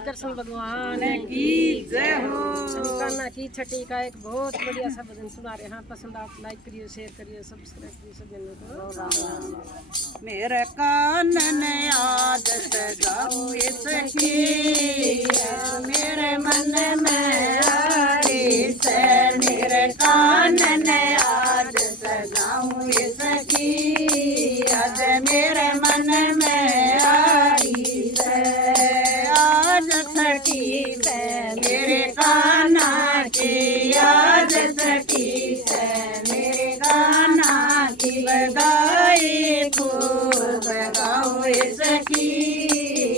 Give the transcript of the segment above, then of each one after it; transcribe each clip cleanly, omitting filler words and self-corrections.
कृष्ण भगवान की जय हो। कान्हा की छठी का एक बहुत बढ़िया सा भजन सुना रहे हैं। पसंद आप लाइक करिए, शेयर करिए, सब्सक्राइब करिए सब जनों को। मेरे कानन आज सजाऊं इसकी, मेरे मन में आई से। मेरे कानन आज सजाऊं इसकी, आज मेरे मन में आई से। आज छठी से मेरे कान्हा की, आज छठी से मेरे कान्हा की बधाई खूब गाऊं इसकी।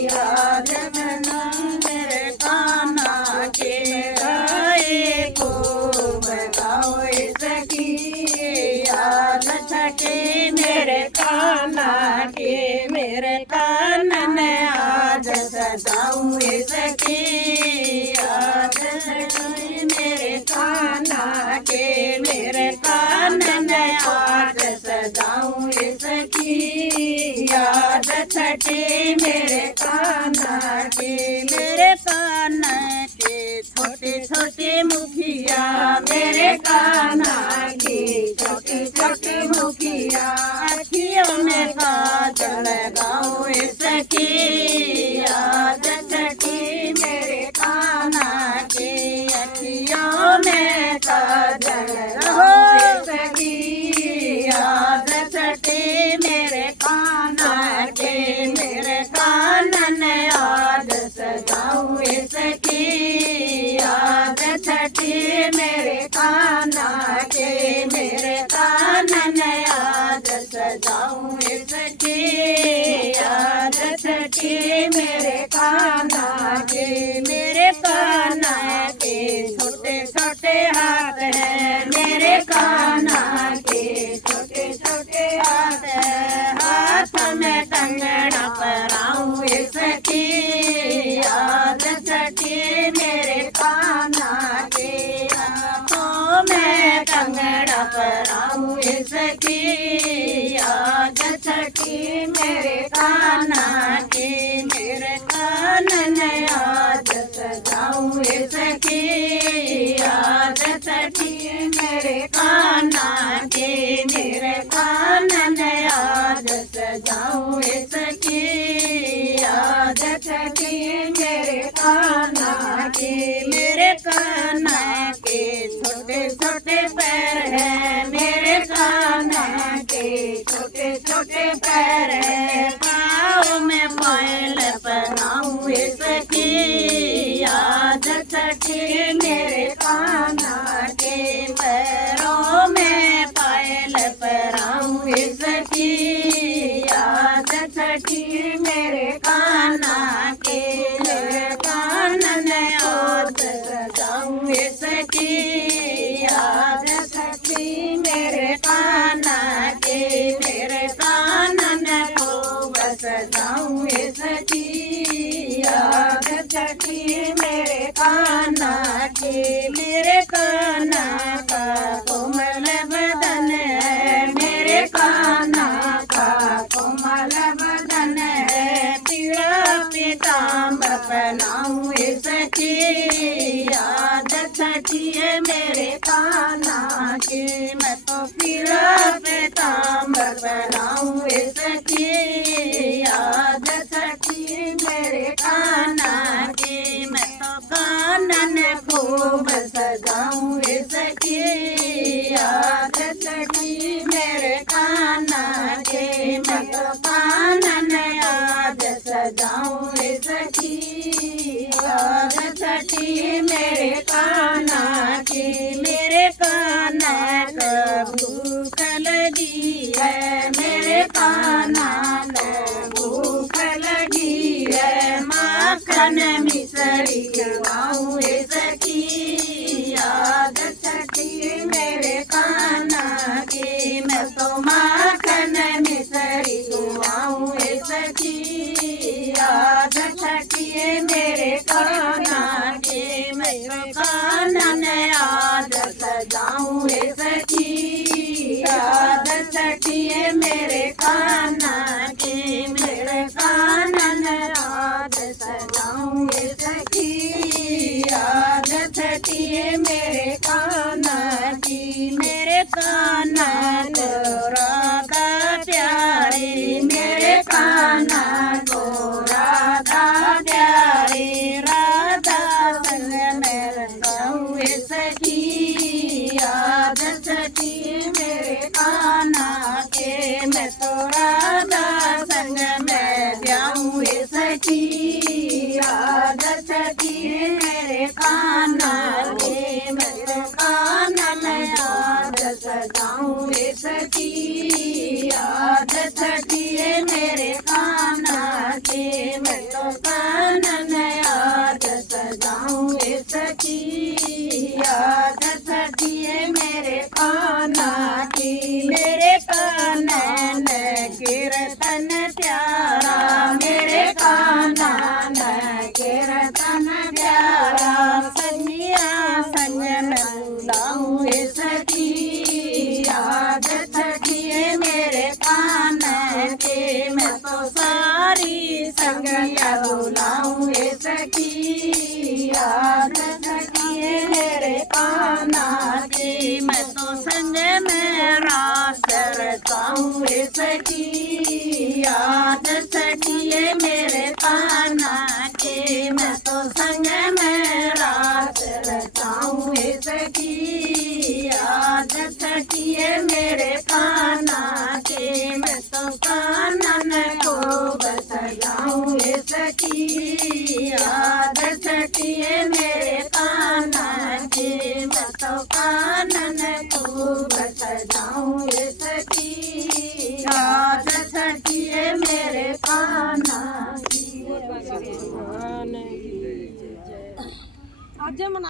आज मेरे कान्हा की बधाई खूब गाऊं इसकी। आज छठी मेरे कान्हा की, मेरे कानन आज सजाऊं इसकी। आज छठी मेरे कान्हा के, मेरे कानन आज सजाऊं इसकी। आज छठी मेरे कान्हा की, मेरे कान्हा के छोटे छोटे मुखिया, मेरे कान्हा की छोटे छोटे मुखिया। अखियों में काजल लगाऊं इसकी। आज छठी मेरे कान्हा की, अखियों में काजल लगाऊं इसकी। आज छठी मेरे कान्हा के, मेरे कानन आज सजाऊं इसकी। आज छठी मेरे कान्हा के, मेरे कानन आज सजाऊं इसकी। आज छठी मेरे कान्हा के, मेरे कान्हा के छोटे छोटे हाथ हैं। मेरे कान्हा के छोटे छोटे हाथ हैं। हाथ में कंगना पहनाऊं इसकी। आज छठी मेरे कान्हा के, हाथों में कंगना पहनाऊं इसकी। आज छठी मेरे कान्हा के, मेरे कानन आज सजाऊं इसकी। आज छठी मेरे कान्हा के, मेरे कानन आज सजाऊं इसकी। आज छठी मेरे कान्हा के, मेरे कान्हा के छोटे छोटे पैर हैं। मेरे कान्हा के छोटे छोटे पैर हैं। पाँव में पायल पहनाऊं इसकी। आज छठी मेरे कान्हा के, पैरों में पायल पहनाऊं इसकी। आज छठी मेरे कान्हा के, मेरे कानन आज सजाऊं इसकी। आज छठी मेरे कान्हा के, मेरे कानन को सजाऊं इसकी। आज छठी मेरे कान्हा के, मेरे कान्हा का कोमल बदन है। मेरे कान्हा का कोमल बदन है। पीला पीताम्बर पहनाऊं इसकी। आज छठी है मेरे कान्हा की, मैं तो पीला पीताम्बर पहनाऊं इसकी। आज छठी मेरे कान्हा की, मैं तो कानन खूब सजाऊं इसकी। आज छठी मेरे कान्हा के, मैं तो कानन आज सजाऊं इसकी। आज छठी मेरे कान्हा की, मेरे कान्हा का भूख लगी है। मेरे कान्हा को भूख लगी है। माखन मिसरी खिलाऊं इसकी। आज छठी मेरे कान्हा की, मैं तो माखन मिसरी खिलाऊं इसकी। आज छठी मेरे कान्हा की, मेरे कानन आज सजाऊं इसकी। आज छठी मेरे कान्हा की, मेरे कानन आज सजाऊं सजाऊं ये सखी याद छठिए मेरे कान्हा की मेरे कान्हा को राधा प्यारी मेरे कान्हा को राधा प्यारी राधा संग में रचाऊं ये सखी याद छठिए मेरे कान्हा के मैं तो राधा संग में जाऊं ये सखी याद छठिए मेरे कान्हा के मैं तो कान्हा में याद सजाऊं ये सखी याद छठिए मेरे कान्हा के मैं तो कान्हा में याद सजाऊं ये सखी याद छठिए मेरे कान्हा की मेरे कान्हा ने कीर्तन प्यारा मेरे कान्हा ने कीर्तन प्यारा संगिया संग में बुलाऊं ये सखी याद छठिए मेरे कान्हा के मैं तो सारी संगिया बुलाऊं ये सखी याद छठिए मेरे कान्हा के मैं तो संग में रास रचाऊं ये सखी याद छठिए मेरे कान्हा के मैं तो संग में रास रचाऊं ये सखी याद छठिए मेरे कान्हा के मैं तो कान्हा को बसजाऊं ये सखी याद छठिए मेरे कान्हा के मैं तो कान्हा को बसजाऊं ये सखी याद छठिए मेरे कान्हा की भगवान की जय। आज मना